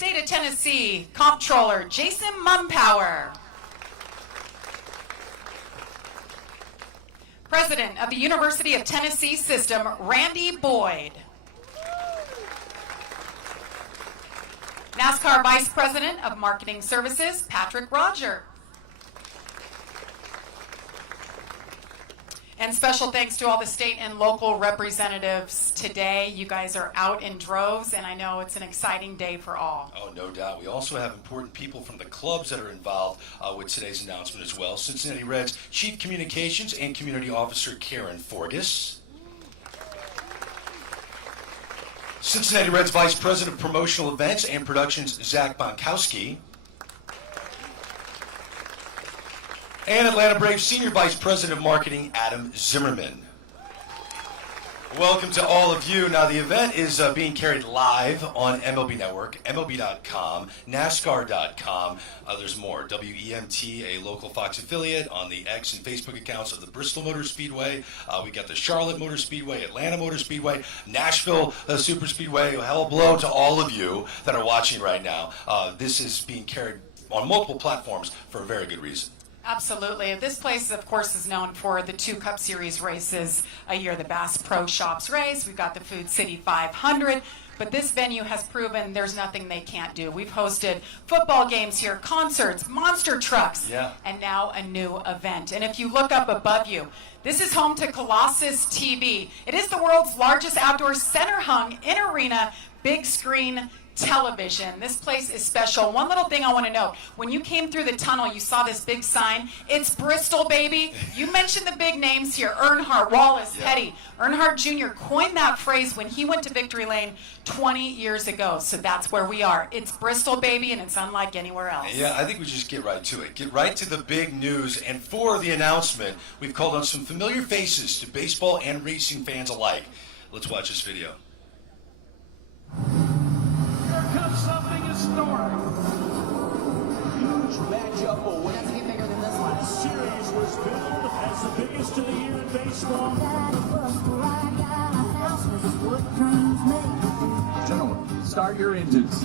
State of Tennessee Comptroller Jason Mumpower. President of the University of Tennessee System, Randy Boyd. NASCAR Vice President of Marketing Services, Patrick Roger. And special thanks to all the state and local representatives today. You guys are out in droves, and I know it's an exciting day for all. Oh, no doubt. We also have important people from the clubs that are involved with today's announcement as well. Cincinnati Reds Chief Communications and Community Officer Karen Forgas. Cincinnati Reds Vice President of Promotional Events and Productions, Zach Bonkowski. And Atlanta Braves Senior Vice President of Marketing, Adam Zimmerman. Welcome to all of you. Now, the event is being carried live on MLB Network, MLB.com, NASCAR.com. There's more. WEMT, a local Fox affiliate, on the X and Facebook accounts of the Bristol Motor Speedway. We got the Charlotte Motor Speedway, Atlanta Motor Speedway, Nashville Super Speedway. Hello to all of you that are watching right now. This is being carried on multiple platforms for a very good reason. Absolutely. This place, of course, is known for the 2 Cup Series races a year, the Bass Pro Shops race. We've got the Food City 500. But this venue has proven there's nothing they can't do. We've hosted football games here, concerts, monster trucks, and now a new event. And if you look up above you, this is home to Colossus TV. It is the world's largest outdoor center-hung, in-arena, big screen television. This place is special. One little thing I want to note, when you came through the tunnel, you saw this big sign. It's Bristol, baby. You mentioned the big names here, Earnhardt, Wallace, Petty. Earnhardt Jr. coined that phrase when he went to Victory Lane 20 years ago. So that's where we are. It's Bristol, baby, and it's unlike anywhere else. Yeah, I think we just get right to it. Get right to the big news. And for the announcement, we've called on some familiar faces to baseball and racing fans alike. Let's watch this video. Something historic. Huge matchup away. Doesn't get bigger than this one. The series was billed as the biggest of the year in baseball. Gentlemen, start your engines.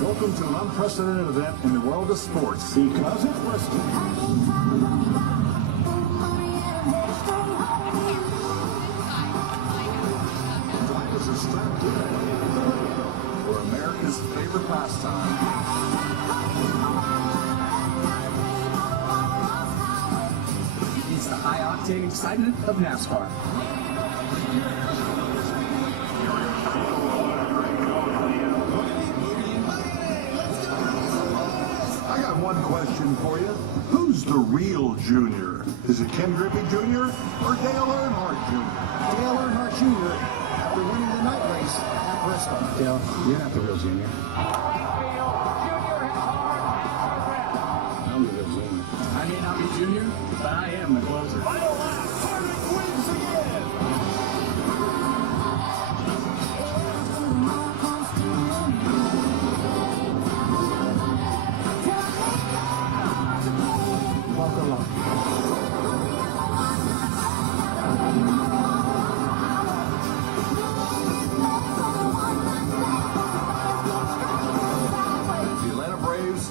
Welcome to an unprecedented event in the world of sports because it's Bristol. Drivers are strapped in for America's favorite pastime. It's the high-octane excitement of NASCAR. One question for you. Who's the real junior? Is it Ken Griffey Jr. or Dale Earnhardt Jr.? Dale Earnhardt Jr. after winning the night race at Bristol. Dale, you're not the real junior. I'm the real junior. I may not be junior, but I am the closer. Final lap. Hardwick wins again.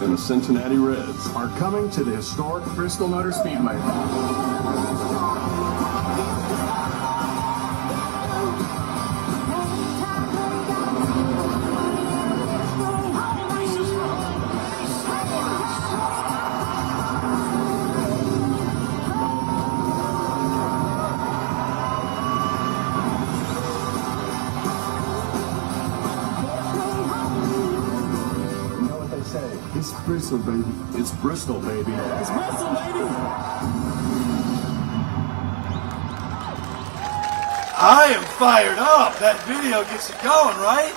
And the Cincinnati Reds are coming to the historic Bristol Motor Speedway. It's Bristol, baby. It's Bristol, baby. It's Bristol, baby. I am fired up. That video gets it going, right?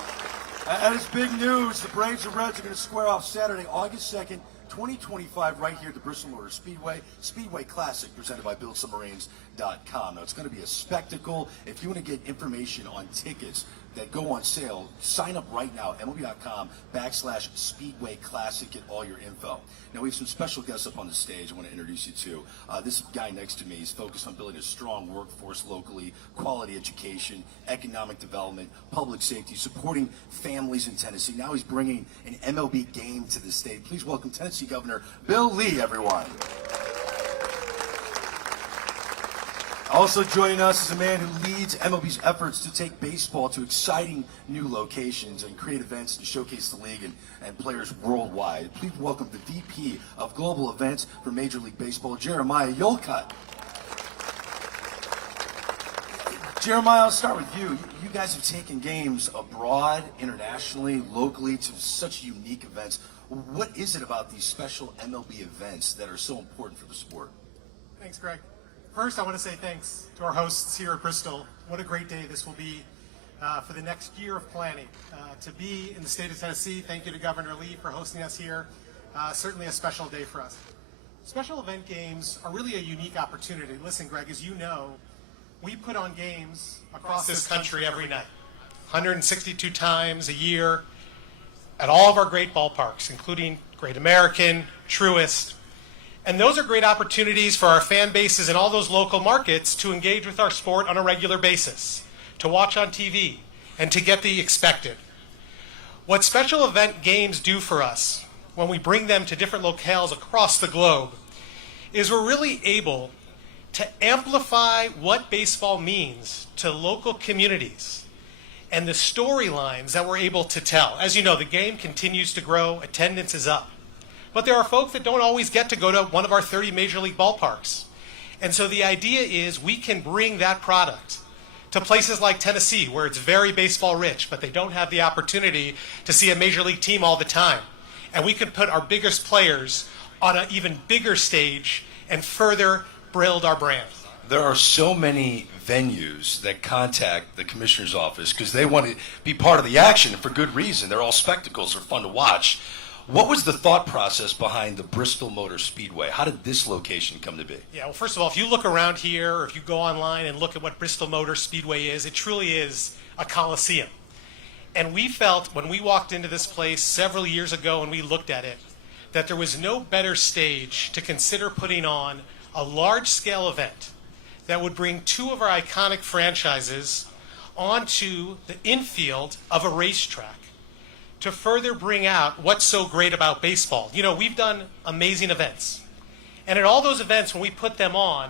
That is big news. The Braves and Reds are going to square off Saturday, August 2nd, 2025, right here at the Bristol Motor Speedway Classic, presented by BuildSubmarines.com. Now, it's going to be a spectacle. If you want to get information on tickets, that go on sale. Sign up right now, MLB.com/Speedway Classic. Get all your info. Now, we have some special guests up on the stage I want to introduce you to. This guy next to me is focused on building a strong workforce locally, quality education, economic development, public safety, supporting families in Tennessee. Now he's bringing an MLB game to the state. Please welcome Tennessee Governor Bill Lee, everyone. Also joining us is a man who leads MLB's efforts to take baseball to exciting new locations and create events to showcase the league and players worldwide. Please welcome the VP of Global Events for Major League Baseball, Jeremiah Yolcutt. Jeremiah, I'll start with you. You guys have taken games abroad, internationally, locally to such unique events. What is it about these special MLB events that are so important for the sport? Thanks, Greg. First, I want to say thanks to our hosts here at Bristol. What a great day this will be for the next year of planning. To be in the state of Tennessee, thank you to Governor Lee for hosting us here. Certainly a special day for us. Special event games are really a unique opportunity. Listen, Greg, as you know, we put on games across this country every night. 162 times a year at all of our great ballparks, including Great American, Truist. And those are great opportunities for our fan bases in all those local markets to engage with our sport on a regular basis, to watch on TV, and to get the expected. What special event games do for us when we bring them to different locales across the globe is we're really able to amplify what baseball means to local communities and the storylines that we're able to tell. As you know, the game continues to grow, attendance is up. But there are folks that don't always get to go to one of our 30 major league ballparks. And so the idea is we can bring that product to places like Tennessee, where it's very baseball rich, but they don't have the opportunity to see a major league team all the time. And we can put our biggest players on an even bigger stage and further build our brand. There are so many venues that contact the commissioner's office because they want to be part of the action for good reason. They're all spectacles, they're fun to watch. What was the thought process behind the Bristol Motor Speedway? How did this location come to be? Yeah, well, first of all, if you look around here, or if you go online and look at what Bristol Motor Speedway is, it truly is a coliseum. And we felt when we walked into this place several years ago and we looked at it, that there was no better stage to consider putting on a large-scale event that would bring two of our iconic franchises onto the infield of a racetrack to further bring out what's so great about baseball. You know, we've done amazing events. And at all those events, when we put them on,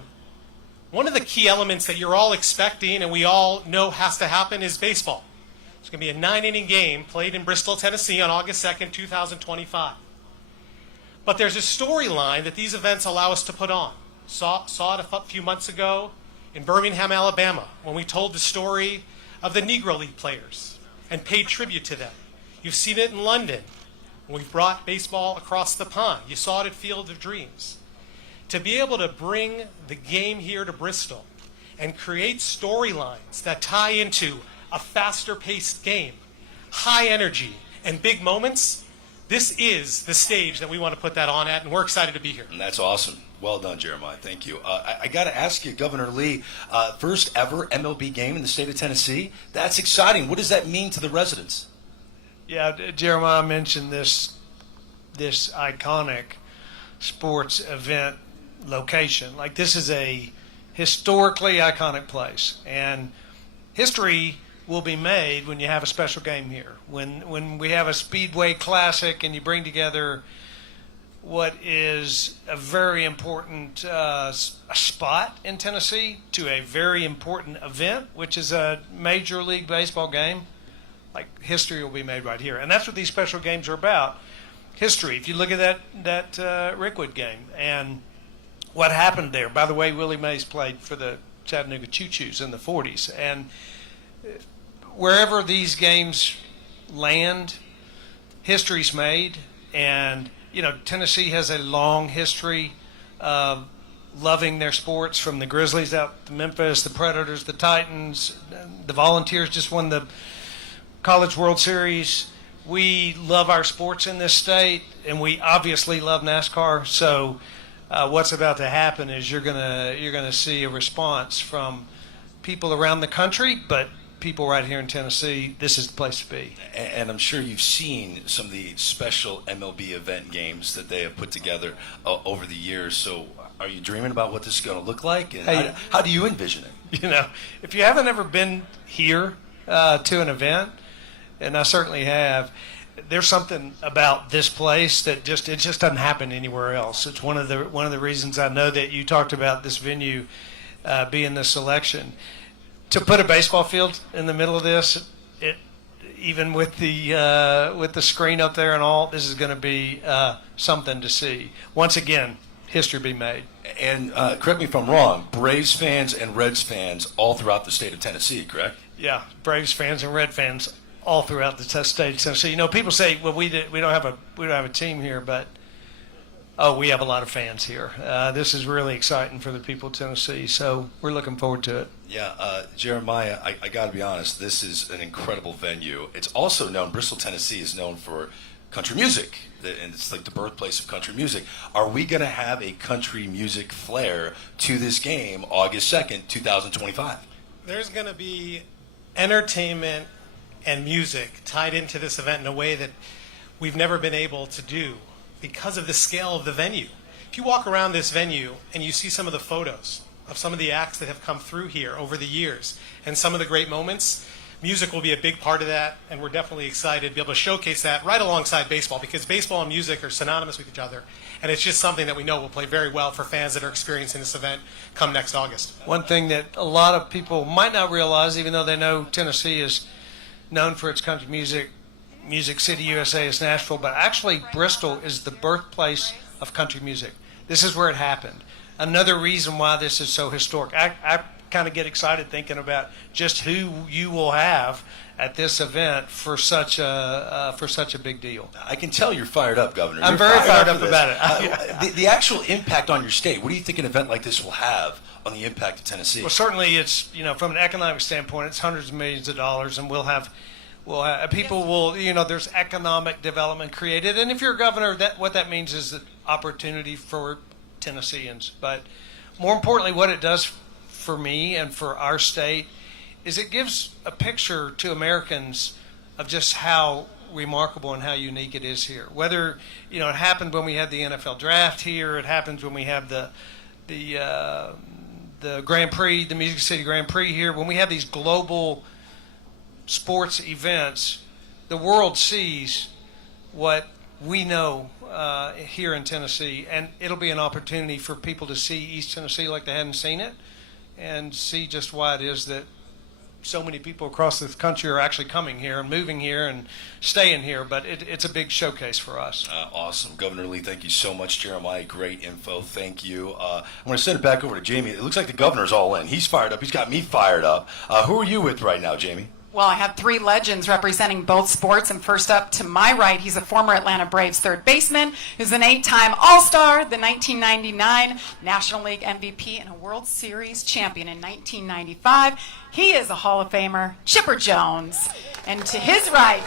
one of the key elements that you're all expecting and we all know has to happen is baseball. It's going to be a 9-inning game played in Bristol, Tennessee on August 2nd, 2025. But there's a storyline that these events allow us to put on. Saw it a few months ago in Birmingham, Alabama, when we told the story of the Negro League players and paid tribute to them. You've seen it in London when we've brought baseball across the pond. You saw it at Field of Dreams. To be able to bring the game here to Bristol and create storylines that tie into a faster-paced game, high energy, and big moments, this is the stage that we want to put that on at, and we're excited to be here. And that's awesome. Well done, Jeremiah. Thank you. I got to ask you, Governor Lee, first ever MLB game in the state of Tennessee. That's exciting. What does that mean to the residents? Yeah, Jeremiah mentioned this iconic sports event location. Like, this is a historically iconic place, and history will be made when you have a special game here. When we have a Speedway Classic and you bring together what is a very important spot in Tennessee to a very important event, which is a Major League Baseball game. Like, history will be made right here. And that's what these special games are about, history. If you look at that Rickwood game and what happened there. By the way, Willie Mays played for the Chattanooga Choo-Choos in the 40s. And wherever these games land, history's made. And, you know, Tennessee has a long history of loving their sports, from the Grizzlies out to Memphis, the Predators, the Titans. The Volunteers just won the College World Series. We love our sports in this state, and we obviously love NASCAR. So what's about to happen is you're gonna see a response from people around the country, but people right here in Tennessee, this is the place to be. And I'm sure you've seen some of the special MLB event games that they have put together over the years. So are you dreaming about what this is going to look like? And Hey. how do you envision it? You know, if you haven't ever been here to an event, and I certainly have, there's something about this place that just doesn't happen anywhere else. It's one of the reasons I know that you talked about this venue being the selection. To put a baseball field in the middle of this, even with the screen up there and all, this is going to be something to see. Once again, history be made. And correct me if I'm wrong, Braves fans and Reds fans all throughout the state of Tennessee, correct? Yeah, Braves fans and Red fans all throughout the state of Tennessee. You know, people say, "Well, we don't have a team here," but we have a lot of fans here. This is really exciting for the people of Tennessee, so we're looking forward to it. Yeah, Jeremiah, I got to be honest, this is an incredible venue. It's also known, Bristol, Tennessee is known for country music, and it's like the birthplace of country music. Are we going to have a country music flair to this game August 2nd, 2025? There's going to be entertainment and music tied into this event in a way that we've never been able to do because of the scale of the venue. If you walk around this venue and you see some of the photos of some of the acts that have come through here over the years and some of the great moments, music will be a big part of that, and we're definitely excited to be able to showcase that right alongside baseball, because baseball and music are synonymous with each other, and it's just something that we know will play very well for fans that are experiencing this event come next August. One thing that a lot of people might not realize, even though they know Tennessee is known for its country music, Music City, USA is Nashville, but actually Bristol is the birthplace of country music. This is where it happened. Another reason why this is so historic. I kind of get excited thinking about just who you will have at this event for such a big deal. I can tell you're fired up, Governor. I'm You're very fired up for this. about it. The actual impact on your state, what do you think an event like this will have on the impact of Tennessee? Well, certainly it's, from an economic standpoint, it's hundreds of millions of dollars, and people will, there's economic development created. And if you're a governor, what that means is the opportunity for Tennesseans. But more importantly, what it does for me and for our state is it gives a picture to Americans of just how remarkable and how unique it is here. Whether, it happened when we had the NFL draft here, it happens when we have the Grand Prix, the Music City Grand Prix here, when we have these global sports events, the world sees what we know here in Tennessee, and it'll be an opportunity for people to see East Tennessee like they hadn't seen it, and see just why it is that so many people across the country are actually coming here and moving here and staying here. But it's a big showcase for us. Awesome. Governor Lee, thank you so much. Jeremiah, great info. Thank you. I'm going to send it back over to Jamie. It looks like the governor's all in. He's fired up. He's got me fired up. Who are you with right now, Jamie? Well, I have three legends representing both sports, and first up to my right, he's a former Atlanta Braves third baseman who's an 8-time All-Star, the 1999 National League MVP, and a World Series champion in 1995. He is a Hall of Famer, Chipper Jones. And to his right,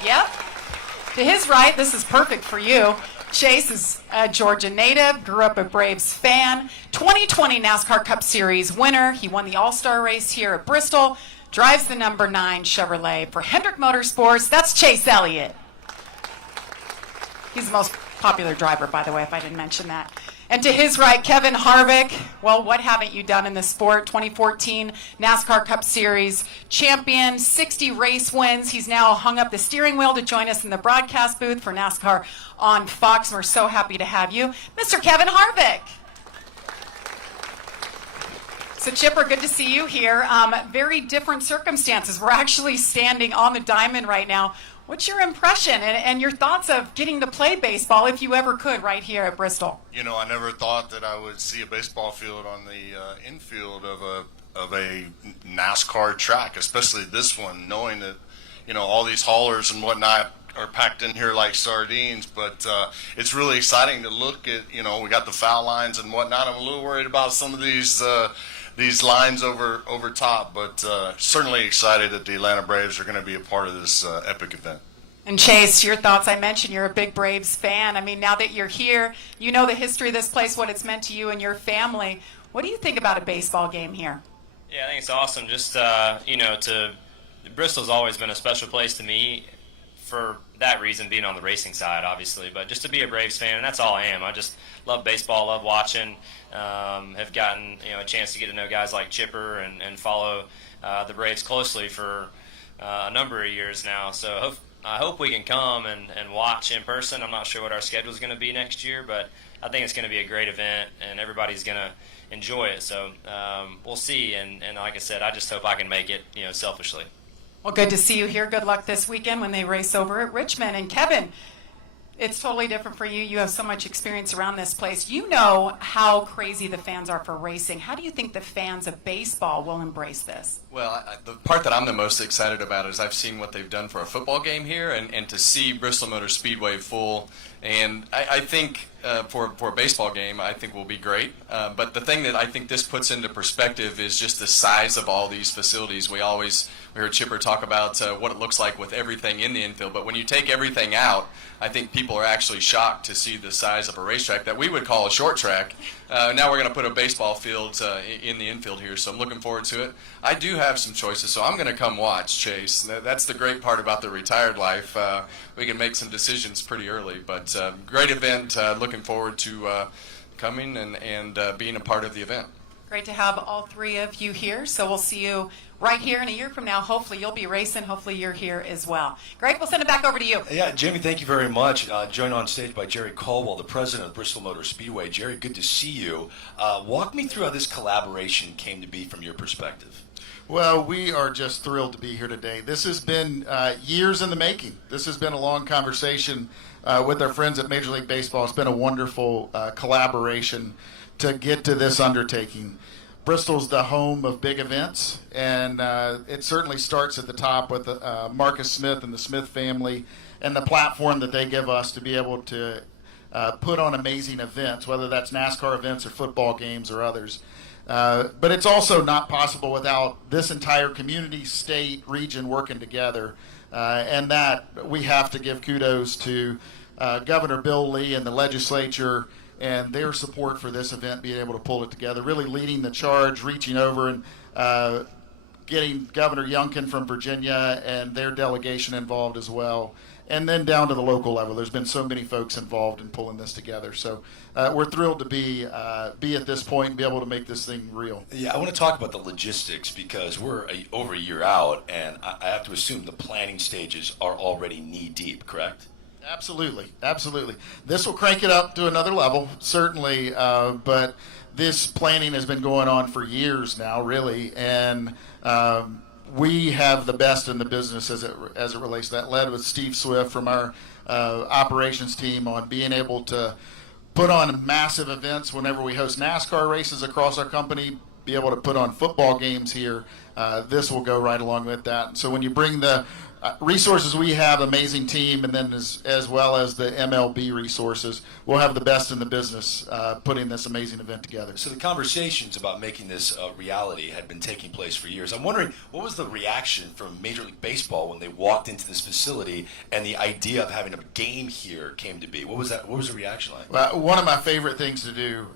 this is perfect for you. Chase is a Georgia native, grew up a Braves fan, 2020 NASCAR Cup Series winner. He won the All-Star race here at Bristol. Drives the number 9 Chevrolet for Hendrick Motorsports. That's Chase Elliott. He's the most popular driver, by the way, if I didn't mention that. And to his right, Kevin Harvick. Well, what haven't you done in this sport? 2014 NASCAR Cup Series champion, 60 race wins. He's now hung up the steering wheel to join us in the broadcast booth for NASCAR on Fox. We're so happy to have you, Mr. Kevin Harvick. So, Chipper, good to see you here. Very different circumstances. We're actually standing on the diamond right now. What's your impression and your thoughts of getting to play baseball, if you ever could, right here at Bristol? I never thought that I would see a baseball field on the infield of a NASCAR track, especially this one, knowing that, all these haulers and whatnot are packed in here like sardines. But it's really exciting to look at. We got the foul lines and whatnot. I'm a little worried about some of these lines over top, but certainly excited that the Atlanta Braves are going to be a part of this epic event. And Chase, your thoughts? I mentioned you're a big Braves fan. I mean, now that you're here, you know the history of this place, what it's meant to you and your family. What do you think about a baseball game here? Yeah, I think it's awesome. Just to Bristol's always been a special place to me for that reason, being on the racing side, obviously, but just to be a Braves fan, and that's all I am. I just love baseball, love watching. Have gotten a chance to get to know guys like Chipper and follow the Braves closely for a number of years now. So I hope we can come and watch in person. I'm not sure what our schedule is going to be next year, but I think it's going to be a great event, and everybody's going to enjoy it. So we'll see, and like I said, I just hope I can make it, selfishly. Well, good to see you here. Good luck this weekend when they race over at Richmond. And Kevin, it's totally different for you. You have so much experience around this place. You know how crazy the fans are for racing. How do you think the fans of baseball will embrace this? Well, the part that I'm the most excited about is I've seen what they've done for a football game here, and to see Bristol Motor Speedway full. And I think for a baseball game, I think will be great. But the thing that I think this puts into perspective is just the size of all these facilities. We heard Chipper talk about what it looks like with everything in the infield. But when you take everything out, I think people are actually shocked to see the size of a racetrack that we would call a short track. Now we're going to put a baseball field in the infield here, so I'm looking forward to it. I do have some choices, so I'm going to come watch, Chase. That's the great part about the retired life. We can make some decisions pretty early, but great event. Looking forward to coming and being a part of the event. Great to have all three of you here. So we'll see you right here in a year from now. Hopefully you'll be racing. Hopefully you're here as well. Greg, we'll send it back over to you. Yeah, Jamie, thank you very much. Joined on stage by Jerry Caldwell, the president of Bristol Motor Speedway. Jerry, good to see you. Walk me through how this collaboration came to be from your perspective. Well, we are just thrilled to be here today. This has been years in the making. This has been a long conversation with our friends at Major League Baseball. It's been a wonderful collaboration to get to this undertaking. Bristol's the home of big events, and it certainly starts at the top with Marcus Smith and the Smith family and the platform that they give us to be able to put on amazing events, whether that's NASCAR events or football games or others. But it's also not possible without this entire community, state, region working together, and that we have to give kudos to Governor Bill Lee and the legislature and their support for this event, being able to pull it together, really leading the charge, reaching over and getting Governor Youngkin from Virginia and their delegation involved as well, and then down to the local level. There's been so many folks involved in pulling this together. So we're thrilled to be at this point and be able to make this thing real. Yeah, I want to talk about the logistics because we're over a year out, and I have to assume the planning stages are already knee-deep, correct? Absolutely. This will crank it up to another level, certainly, but this planning has been going on for years now, really, and we have the best in the business as it relates to that, led with Steve Swift from our operations team on being able to put on massive events whenever we host NASCAR races across our company, be able to put on football games here. This will go right along with that. So when you bring the resources we have, amazing team, and then as well as the MLB resources, we'll have the best in the business putting this amazing event together. So the conversations about making this a reality had been taking place for years. I'm wondering, what was the reaction from Major League Baseball when they walked into this facility and the idea of having a game here came to be? What was the reaction like? Well, one of my favorite things to do,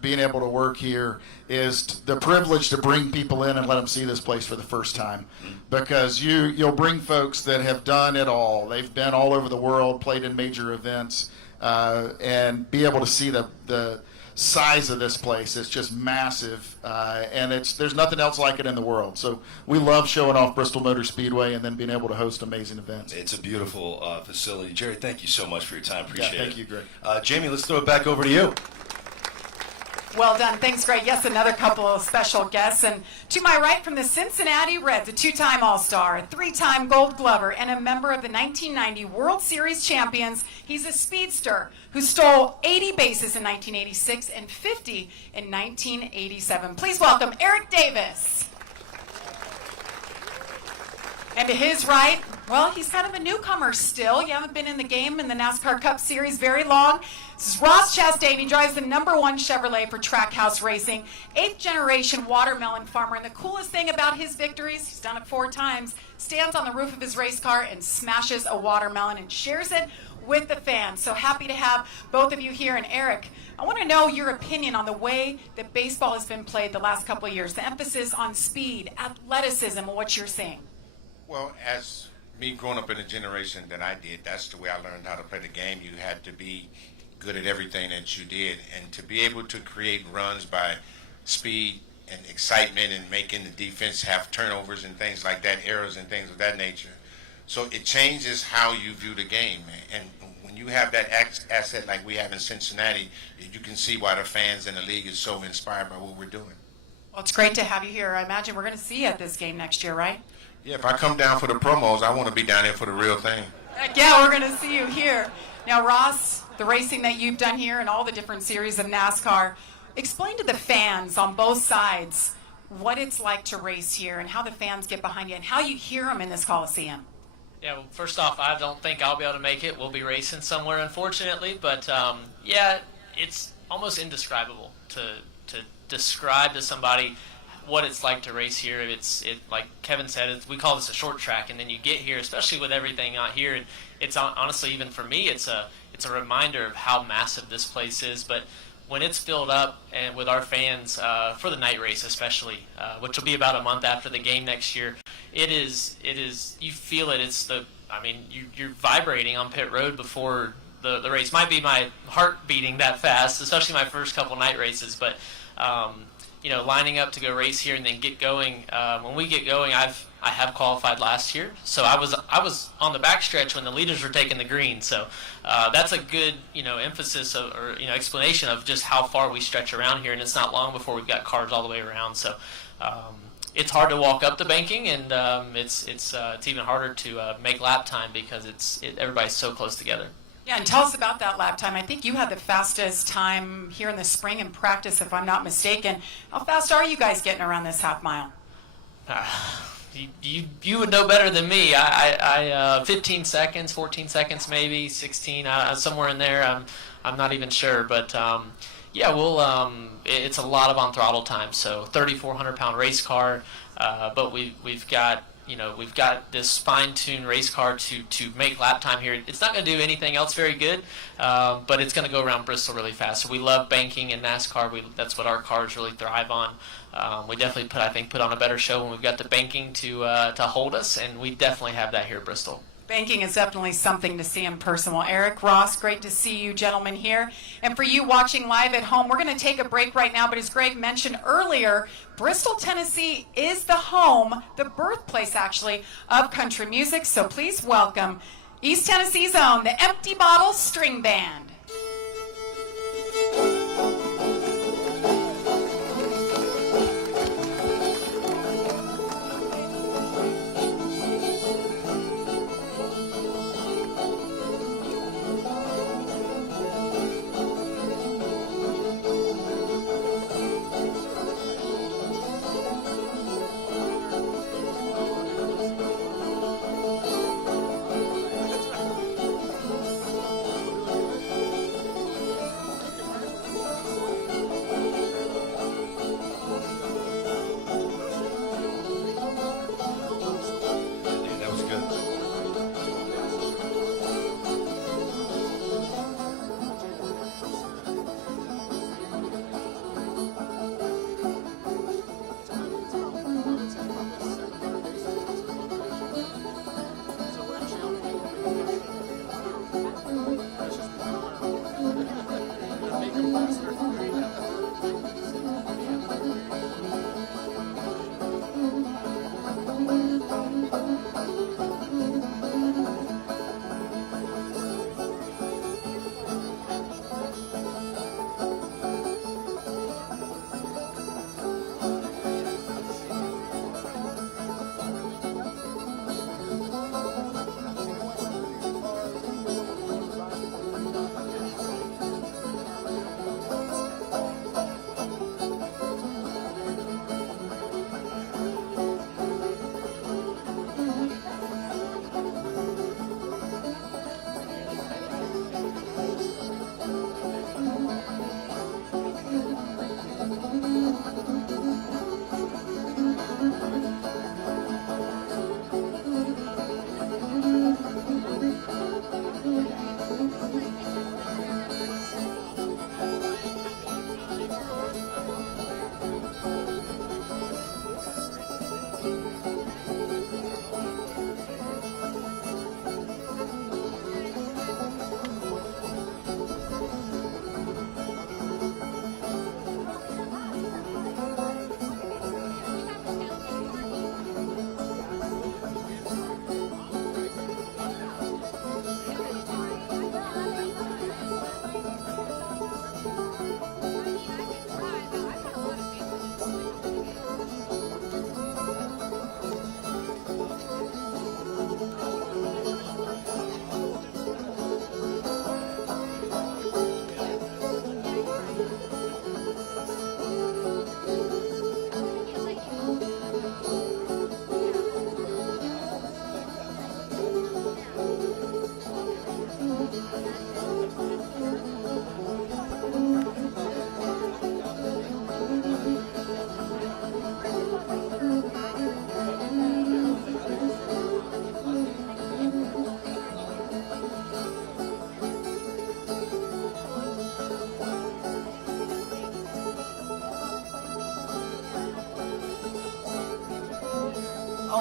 being able to work here, is the privilege to bring people in and let them see this place for the first time. Because you'll bring folks that have done it all. They've been all over the world, played in major events, and be able to see the size of this place. It's just massive, and there's nothing else like it in the world. So we love showing off Bristol Motor Speedway and then being able to host amazing events. It's a beautiful facility. Jerry, thank you so much for your time. Appreciate it. Thank you, Greg. Jamie, let's throw it back over to you. Well done. Thanks, Greg. Yes, another couple of special guests. And to my right from the Cincinnati Reds, a two-time All-Star, a three-time Gold Glover, and a member of the 1990 World Series champions. He's a speedster who stole 80 bases in 1986 and 50 in 1987. Please welcome Eric Davis. And to his right, well, he's kind of a newcomer still. You haven't been in the game in the NASCAR Cup Series very long. This is Ross Chastain. He drives the #1 Chevrolet for Trackhouse Racing, 8th generation watermelon farmer. And the coolest thing about his victories, he's done it 4 times, stands on the roof of his race car and smashes a watermelon and shares it with the fans. So happy to have both of you here. And Eric, I want to know your opinion on the way that baseball has been played the last couple of years, the emphasis on speed, athleticism, and what you're seeing. Well, as me growing up in the generation that I did, that's the way I learned how to play the game. You had to be good at everything that you did, and to be able to create runs by speed and excitement and making the defense have turnovers and things like that, errors and things of that nature. So it changes how you view the game. And when you have that asset like we have in Cincinnati, you can see why the fans in the league is so inspired by what we're doing. Well, it's great to have you here. I imagine we're going to see you at this game next year, right? Yeah, if I come down for the promos, I want to be down there for the real thing. Heck yeah, we're going to see you here. Now, Ross, the racing that you've done here and all the different series of NASCAR, explain to the fans on both sides what it's like to race here and how the fans get behind you and how you hear them in this Coliseum. Yeah, well, first off, I don't think I'll be able to make it. We'll be racing somewhere, unfortunately. But, yeah, it's almost indescribable to describe to somebody what it's like to race here. Like Kevin said, we call this a short track, and then you get here, especially with everything out here. And it's honestly, even for me, it's a reminder of how massive this place is. But when it's filled up and with our fans for the night race, especially, which will be about a month after the game next year, it is. You feel it. You're vibrating on pit road before the race. Might be my heart beating that fast, especially my first couple night races, but. Lining up to go race here and then get going. When we get going, I have qualified last year, so I was on the backstretch when the leaders were taking the green. So that's a good emphasis or explanation of just how far we stretch around here, and it's not long before we've got cars all the way around. So it's hard to walk up the banking, and it's even harder to make lap time because everybody's so close together. Yeah, and tell us about that lap time. I think you had the fastest time here in the spring in practice, if I'm not mistaken. How fast are you guys getting around this half mile? You would know better than me. I 15 seconds, 14 seconds maybe, 16, somewhere in there. I'm not even sure, but yeah, it's a lot of on throttle time. So 3,400 pound race car, but we've got this fine-tuned race car to make lap time here. It's not going to do anything else very good, but it's going to go around Bristol really fast. So we love banking in NASCAR. That's what our cars really thrive on. We definitely put on a better show when we've got the banking to hold us, and we definitely have that here at Bristol. Banking is definitely something to see in person. Well, Eric, Ross, great to see you gentlemen here. And for you watching live at home, we're going to take a break right now. But as Greg mentioned earlier, Bristol, Tennessee is the home, the birthplace actually, of country music. So please welcome East Tennessee's own, the Empty Bottle String Band.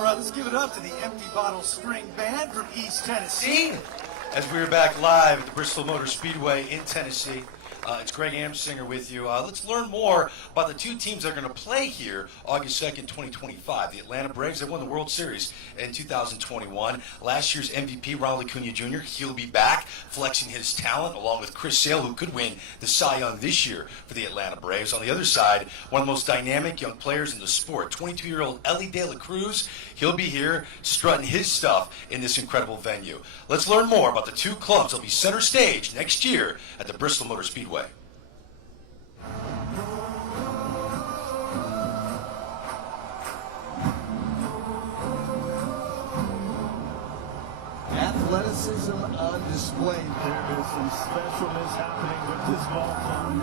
right, let's give it up to the Empty Bottle String Band from East Tennessee. As we're back live at the Bristol Motor Speedway in Tennessee, it's Greg Amsinger with you. Let's learn more about the two teams that are going to play here August 2nd, 2025. The Atlanta Braves, they won the World Series in 2021. Last year's MVP, Ronald Acuna Jr., he'll be back, flexing his talent, along with Chris Sale, who could win the Cy Young this year for the Atlanta Braves. On the other side, one of the most dynamic young players in the sport, 22-year-old Ellie De La Cruz. He'll be here strutting his stuff in this incredible venue. Let's learn more about the two clubs that'll be center stage next year at the Bristol Motor Speedway. Athleticism on display. There is some specialness happening with this ball club.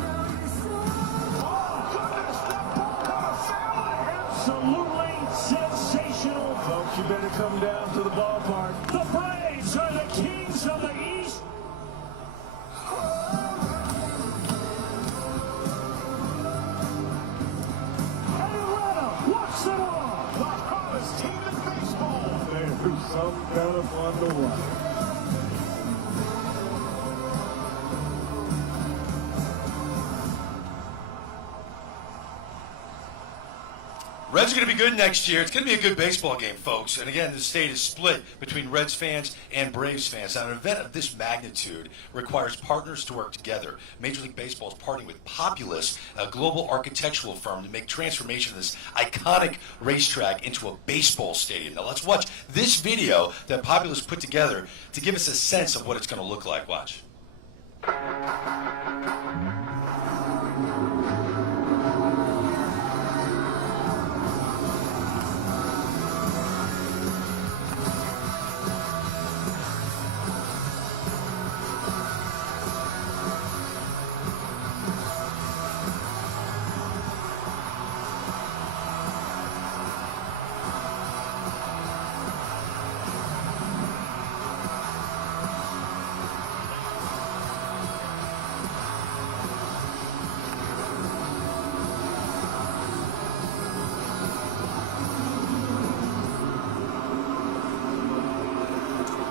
Absolutely sensational. Folks, you better come down to the ballpark. The Braves are the kings of the East. Atlanta walks it on. The hottest team in baseball. There's some kind of fun to watch. Reds are going to be good next year. It's going to be a good baseball game, folks. And again, the state is split between Reds fans and Braves fans. Now, an event of this magnitude requires partners to work together. Major League Baseball is partnering with Populous, a global architectural firm, to make transformation of this iconic racetrack into a baseball stadium. Now, let's watch this video that Populous put together to give us a sense of what it's going to look like. Watch.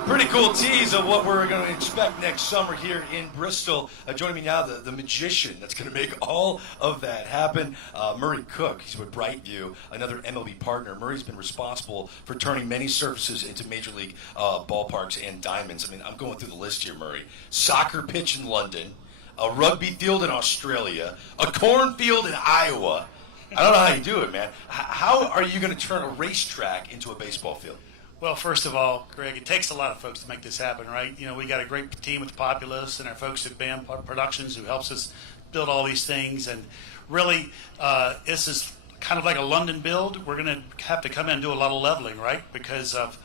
Pretty cool tease of what we're going to expect next summer here in Bristol. Joining me now, the magician that's going to make all of that happen, Murray Cook. He's with Brightview, another MLB partner. Murray's been responsible for turning many surfaces into Major League ballparks and diamonds. I mean, I'm going through the list here, Murray. Soccer pitch in London, a rugby field in Australia, a cornfield in Iowa. I don't know how you do it, man. How are you going to turn a racetrack into a baseball field? Well, first of all, Greg, it takes a lot of folks to make this happen, right? You know, we got a great team with Populous and our folks at BAM Productions who helps us build all these things. And really, this is kind of like a London build. We're going to have to come in and do a lot of leveling, right, because of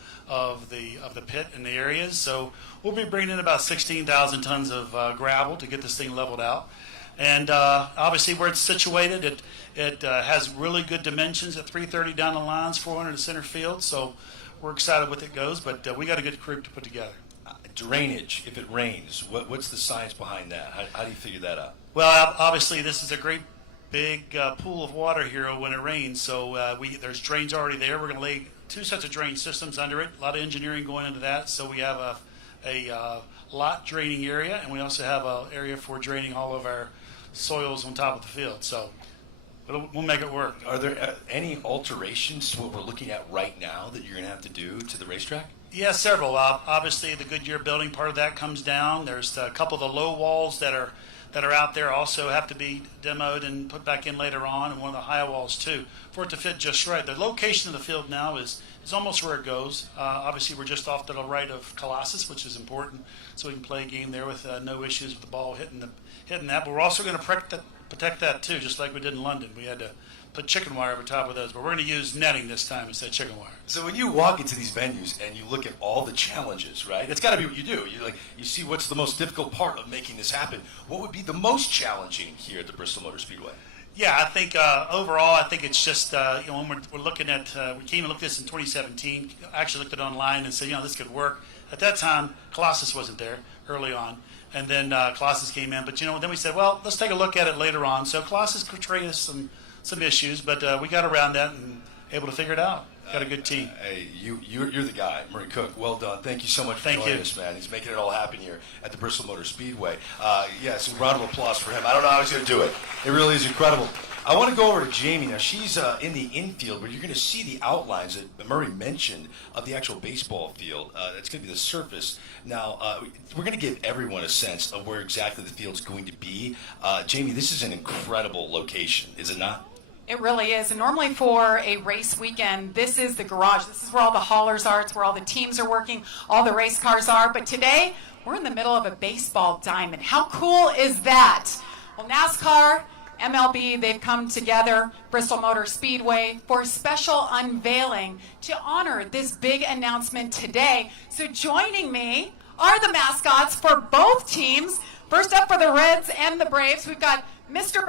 the pit and the areas. So we'll be bringing in about 16,000 tons of gravel to get this thing leveled out. And obviously, where it's situated, it has really good dimensions at 330 down the lines, 400 in center field. So we're excited with it goes, but we got a good crew to put together. Drainage, if it rains, what's the science behind that? How do you figure that out? Well, obviously, this is a great big pool of water here when it rains. So there's drains already there. We're going to lay 2 sets of drain systems under it. A lot of engineering going into that. So we have a lot draining area, and we also have an area for draining all of our soils on top of the field. So we'll make it work. Are there any alterations to what we're looking at right now that you're going to have to do to the racetrack? Yeah, several. Obviously, the Goodyear building, part of that comes down. There's a couple of the low walls that are out there also have to be demoed and put back in later on, and one of the high walls too, for it to fit just right. The location of the field now is almost where it goes. Obviously, we're just off to the right of Colossus, which is important, so we can play a game there with no issues with the ball hitting that. But we're also going to protect that too, just like we did in London. We had to put chicken wire over top of those, but we're going to use netting this time instead of chicken wire. So when you walk into these venues and you look at all the challenges, right? It's got to be what you do. You see what's the most difficult part of making this happen. What would be the most challenging here at the Bristol Motor Speedway? Yeah, I think overall, I think it's just when we're looking at we came and looked at this in 2017. Actually looked at it online and said, this could work. At that time, Colossus wasn't there early on, and then Colossus came in. But then we said, well, let's take a look at it later on. So Colossus portrayed us some issues, but we got around that and able to figure it out. Got a good team. Hey, you're the guy, Murray Cook. Well done. Thank you so much for joining us, man. He's making it all happen here at the Bristol Motor Speedway. Yes, a round of applause for him. I don't know how he's going to do it. It really is incredible. I want to go over to Jamie. Now, she's in the infield, where you're going to see the outlines that Murray mentioned of the actual baseball field. It's going to be the surface. Now, we're going to give everyone a sense of where exactly the field's going to be. Jamie, this is an incredible location, is it not? It really is. And normally for a race weekend, this is the garage. This is where all the haulers are. It's where all the teams are working, all the race cars are. But today, we're in the middle of a baseball diamond. How cool is that? Well, NASCAR, MLB, they've come together, Bristol Motor Speedway, for a special unveiling to honor this big announcement today. So joining me are the mascots for both teams. First up for the Reds and the Braves, we've got Mr.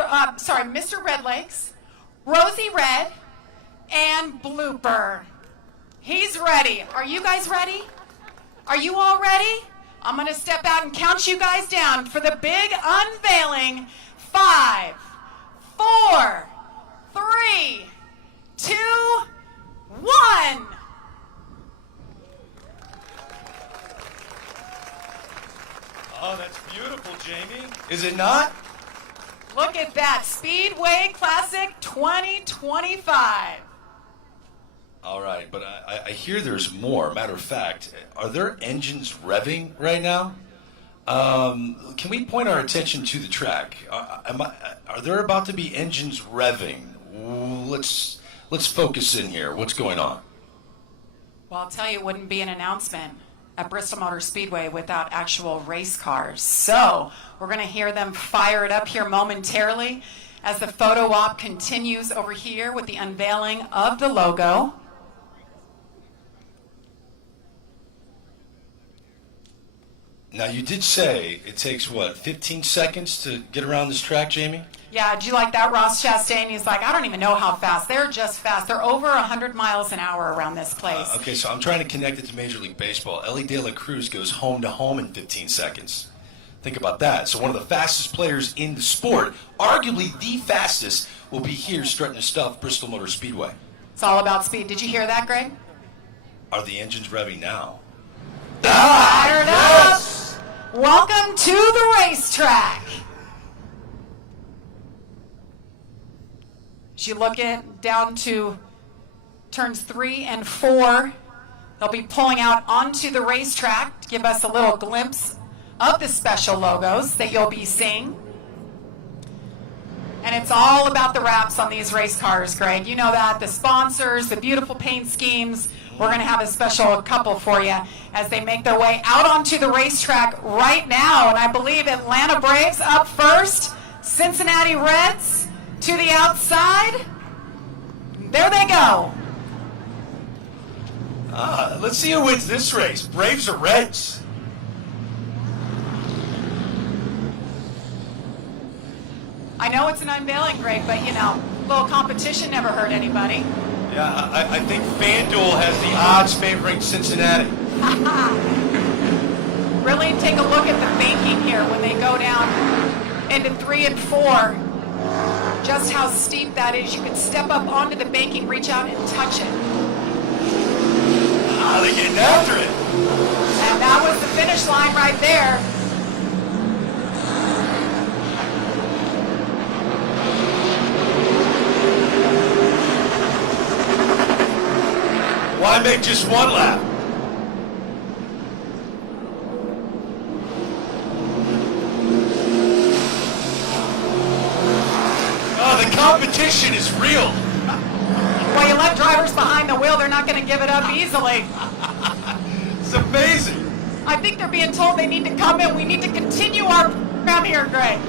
Red Lakes, Rosie Red, and Blooper. He's ready. Are you guys ready? Are you all ready? I'm going to step out and count you guys down for the big unveiling. 5, 4, 3, 2, 1. Oh, that's beautiful, Jamie. Is it not? Look at that. Speedway Classic 2025. All right, but I hear there's more. Matter of fact, are there engines revving right now? Can we point our attention to the track? Are there about to be engines revving? Let's focus in here. What's going on? Well, I'll tell you, it wouldn't be an announcement at Bristol Motor Speedway without actual race cars. So we're going to hear them fire it up here momentarily as the photo op continues over here with the unveiling of the logo. Now, you did say it takes, 15 seconds to get around this track, Jamie? Yeah, did you like that, Ross Chastain? He's like, I don't even know how fast. They're just fast. They're over 100 miles an hour around this place. Okay, so I'm trying to connect it to Major League Baseball. Ellie De La Cruz goes home to home in 15 seconds. Think about that. So one of the fastest players in the sport, arguably the fastest, will be here strutting his stuff, Bristol Motor Speedway. It's all about speed. Did you hear that, Greg? Are the engines revving now? Fired up! Welcome to the racetrack. As you look down to turns 3 and 4, they'll be pulling out onto the racetrack to give us a little glimpse of the special logos that you'll be seeing. And it's all about the wraps on these race cars, Greg. You know that, the sponsors, the beautiful paint schemes. We're going to have a special couple for you as they make their way out onto the racetrack right now. And I believe Atlanta Braves up first, Cincinnati Reds to the outside. There they go. Let's see who wins this race, Braves or Reds? I know it's an unveiling, Greg, but you know, a little competition never hurt anybody. Yeah, I think FanDuel has the odds favoring Cincinnati. Really take a look at the banking here when they go down into 3 and 4. Just how steep that is. You can step up onto the banking, reach out and touch it. They're getting after it. And that was the finish line right there. Why make just one lap? Oh, the competition is real. Well, you let drivers behind the wheel, they're not going to give it up easily. It's amazing. I think they're being told they need to come in. We need to continue our program here, Greg.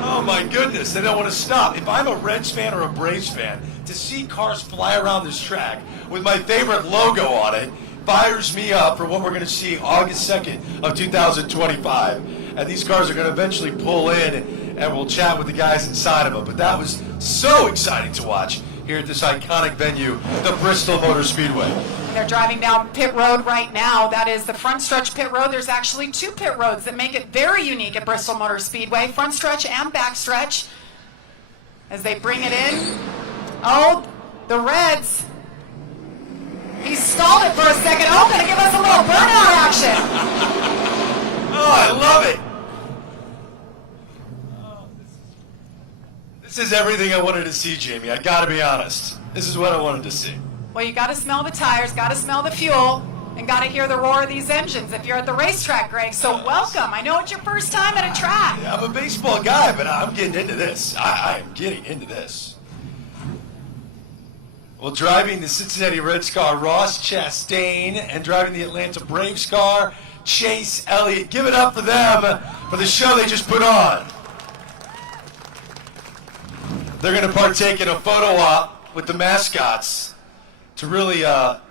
Oh my goodness, they don't want to stop. If I'm a Reds fan or a Braves fan, to see cars fly around this track with my favorite logo on it fires me up for what we're going to see August 2nd of 2025. And these cars are going to eventually pull in and we'll chat with the guys inside of them. But that was so exciting to watch here at this iconic venue, the Bristol Motor Speedway. They're driving down pit road right now. That is the front stretch pit road. There's actually 2 pit roads that make it very unique at Bristol Motor Speedway, front stretch and back stretch. As they bring it in. Oh, the Reds. He stalled it for a second. Oh, going to give us a little burnout action. Oh, I love it. This is everything I wanted to see, Jamie. I got to be honest. This is what I wanted to see. Well, you got to smell the tires, got to smell the fuel, and got to hear the roar of these engines if you're at the racetrack, Greg. So welcome. I know it's your first time at a track. Yeah, I'm a baseball guy, but I'm getting into this. I am getting into this. Well, driving the Cincinnati Reds car, Ross Chastain, and driving the Atlanta Braves car, Chase Elliott. Give it up for them for the show they just put on. They're going to partake in a photo op with the mascots to really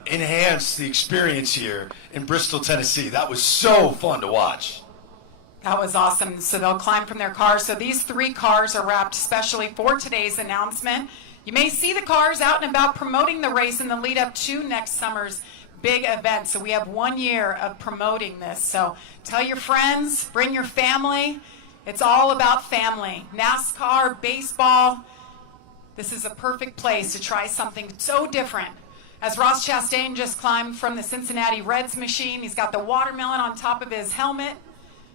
enhance the experience here in Bristol, Tennessee. That was so fun to watch. That was awesome. So they'll climb from their cars. So these 3 cars are wrapped specially for today's announcement. You may see the cars out and about promoting the race in the lead up to next summer's big event. So we have 1 year of promoting this. So tell your friends, bring your family. It's all about family. NASCAR, baseball. This is a perfect place to try something so different. As Ross Chastain just climbed from the Cincinnati Reds machine, he's got the watermelon on top of his helmet.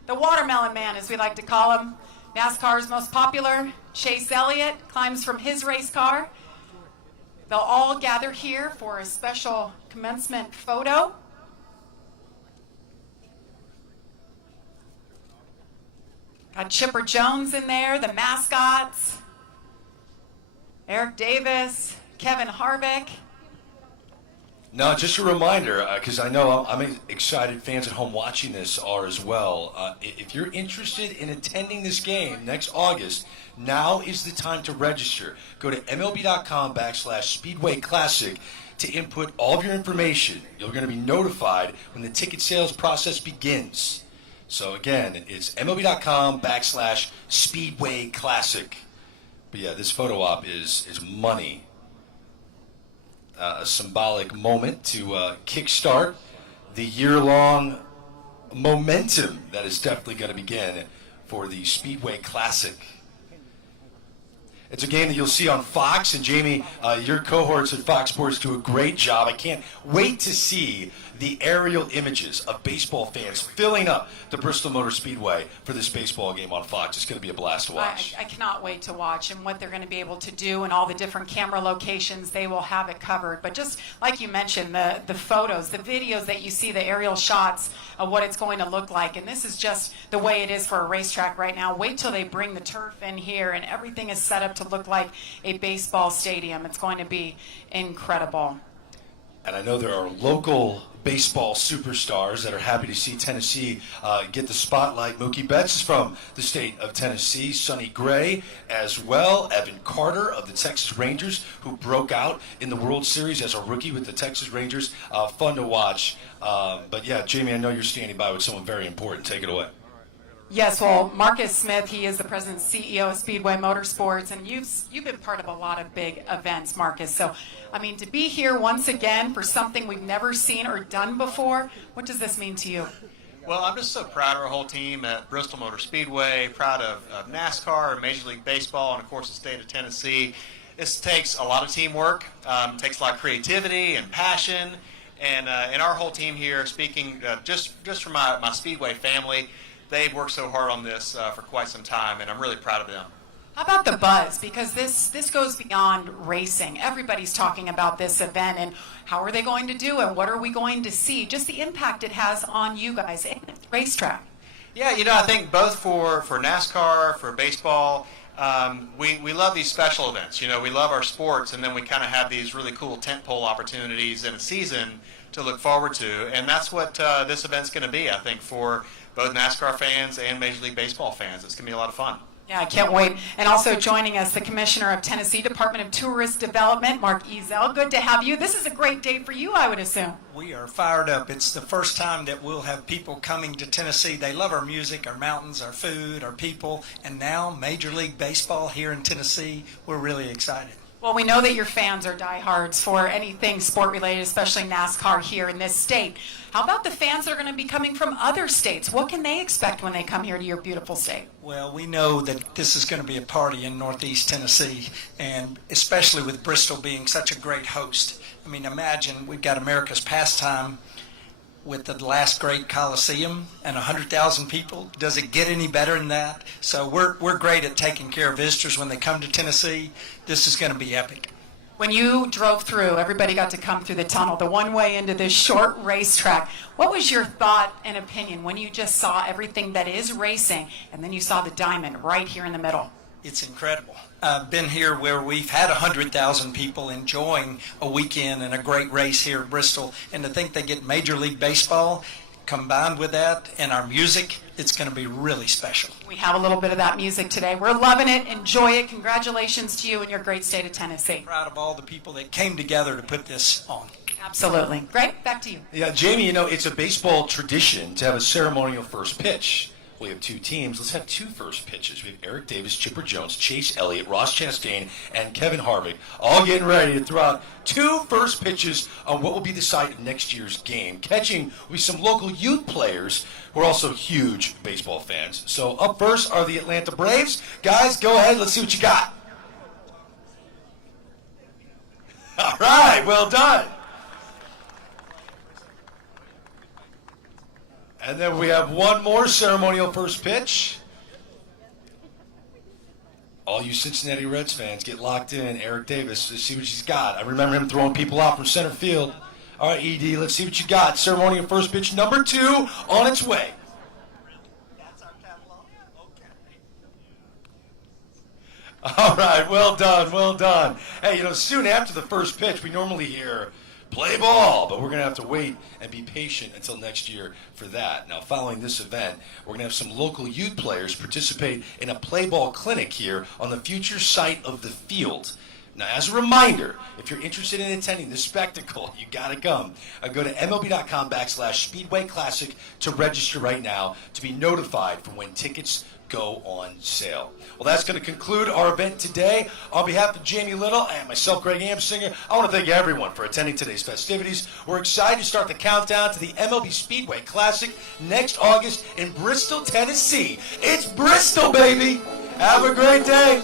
The watermelon man, as we like to call him. NASCAR's most popular, Chase Elliott, climbs from his race car. They'll all gather here for a special commencement photo. Got Chipper Jones in there, the mascots. Eric Davis, Kevin Harvick. Now, just a reminder, because I know I'm excited, fans at home watching this are as well. If you're interested in attending this game next August, now is the time to register. Go to MLB.com/Speedway Classic to input all of your information. You're going to be notified when the ticket sales process begins. So again, it's MLB.com/Speedway Classic. But yeah, this photo op is money. A symbolic moment to kickstart the year-long momentum that is definitely going to begin for the Speedway Classic. It's a game that you'll see on Fox, and Jamie, your cohorts at Fox Sports do a great job. I can't wait to see the aerial images of baseball fans filling up the Bristol Motor Speedway for this baseball game on Fox. It's going to be a blast to watch. I cannot wait to watch and what they're going to be able to do and all the different camera locations. They will have it covered. But just like you mentioned, the photos, the videos that you see, the aerial shots of what it's going to look like. And this is just the way it is for a racetrack right now. Wait till they bring the turf in here and everything is set up to look like a baseball stadium. It's going to be incredible. And I know there are local baseball superstars that are happy to see Tennessee get the spotlight. Mookie Betts is from the state of Tennessee. Sonny Gray as well. Evan Carter of the Texas Rangers, who broke out in the World Series as a rookie with the Texas Rangers. Fun to watch. But yeah, Jamie, I know you're standing by with someone very important. Take it away. Yes, well, Marcus Smith, he is the president and CEO of Speedway Motorsports, and you've been part of a lot of big events, Marcus. So, I mean, to be here once again for something we've never seen or done before, what does this mean to you? Well, I'm just so proud of our whole team at Bristol Motor Speedway, proud of NASCAR, Major League Baseball, and, of course, the state of Tennessee. This takes a lot of teamwork, takes a lot of creativity and passion, and our whole team here, speaking just for my Speedway family, they've worked so hard on this for quite some time, and I'm really proud of them. How about the buzz? Because this goes beyond racing. Everybody's talking about this event and how are they going to do it? What are we going to see? Just the impact it has on you guys and the racetrack. Yeah, I think both for NASCAR, for baseball, we love these special events. We love our sports, and then we kind of have these really cool tentpole opportunities in a season to look forward to, and that's what this event's going to be, I think, for both NASCAR fans and Major League Baseball fans. It's going to be a lot of fun. Yeah, I can't wait. And also joining us, the Commissioner of Tennessee Department of Tourist Development, Mark Ezel. Good to have you. This is a great day for you, I would assume. We are fired up. It's the first time that we'll have people coming to Tennessee. They love our music, our mountains, our food, our people, and now Major League Baseball here in Tennessee. We're really excited. Well, we know that your fans are diehards for anything sport-related, especially NASCAR here in this state. How about the fans that are going to be coming from other states? What can they expect when they come here to your beautiful state? Well, we know that this is going to be a party in Northeast Tennessee, and especially with Bristol being such a great host. I mean, imagine we've got America's pastime with the last great Coliseum and 100,000 people. Does it get any better than that? So we're great at taking care of visitors when they come to Tennessee. This is going to be epic. When you drove through, everybody got to come through the tunnel, the one way into this short racetrack. What was your thought and opinion when you just saw everything that is racing and then you saw the diamond right here in the middle? It's incredible. I've been here where we've had 100,000 people enjoying a weekend and a great race here at Bristol, and to think they get Major League Baseball combined with that and our music, it's going to be really special. We have a little bit of that music today. We're loving it. Enjoy it. Congratulations to you and your great state of Tennessee. Proud of all the people that came together to put this on. Absolutely. Great. Back to you. Yeah, Jamie, you know, it's a baseball tradition to have a ceremonial first pitch. We have two teams. Let's have two first pitches. We have Eric Davis, Chipper Jones, Chase Elliott, Ross Chastain, and Kevin Harvick all getting ready to throw out two first pitches on what will be the site of next year's game. Catching will be some local youth players who are also huge baseball fans. So up first are the Atlanta Braves. Guys, go ahead. Let's see what you got. All right, well done. And then we have one more ceremonial first pitch. All you Cincinnati Reds fans, get locked in. Eric Davis, let's see what he's got. I remember him throwing people out from center field. All right, ED, let's see what you got. Ceremonial first pitch number 2 on its way. All right, well done, well done. Hey, you know, soon after the first pitch, we normally hear play ball, but we're going to have to wait and be patient until next year for that. Now, following this event, we're going to have some local youth players participate in a play ball clinic here on the future site of the field. Now, as a reminder, if you're interested in attending this spectacle, you got to come. Go to MLB.com/Speedway Classic to register right now to be notified for when tickets go on sale. Well, that's going to conclude our event today. On behalf of Jamie Little and myself, Greg Amsinger, I want to thank everyone for attending today's festivities. We're excited to start the countdown to the MLB Speedway Classic next August in Bristol, Tennessee. It's Bristol, baby! Have a great day!